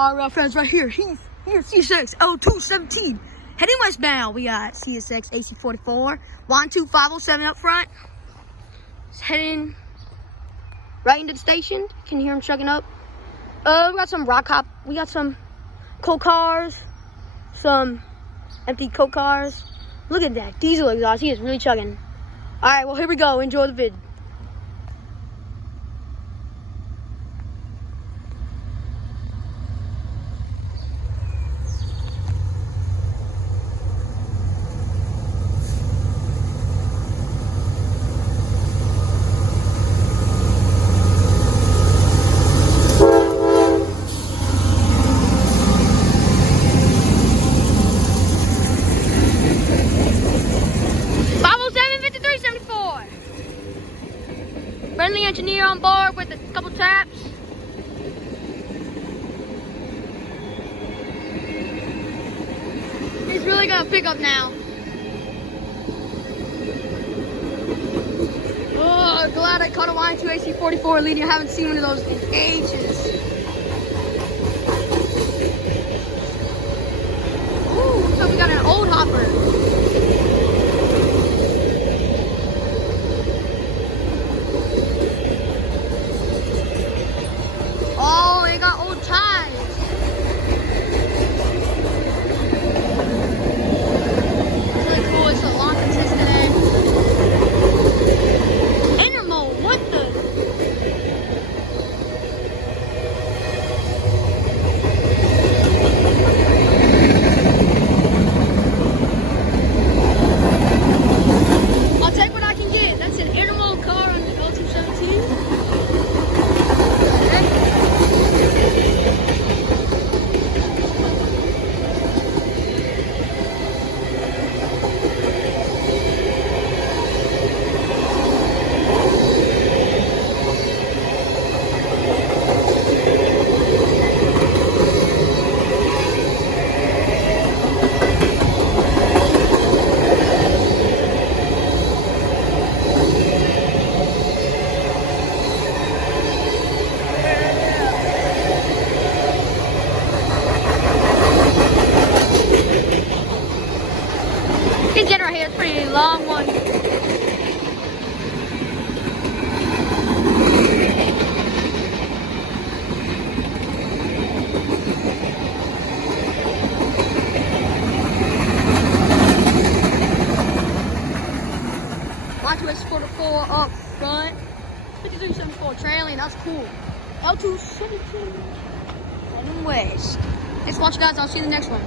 Our friends right here. Here's CSX L217. Heading westbound, we got CSX AC44. YN2 507 up front. It's heading right into the station. Can hear him chugging up. We got some we got some coal cars, some empty coal cars. Look at that diesel exhaust. He is really chugging. All right, well, here we go. Enjoy the vid. Friendly engineer on board with a couple taps. He's really gonna pick up now. Oh, glad I caught a YN2 AC44 leading. I haven't seen one of those in ages. Ooh, so we got an old hopper. Oh, it got old ties. It's really cool. It's a long, consistent end. Intermode, what the? I'll take what I can get. That's an intermode car on the L217. This jet right here is a pretty long one. YN2 AC44 up front. 5374 trailing, that's cool. L217 heading west. Thanks for watching, guys. I'll see you in the next one.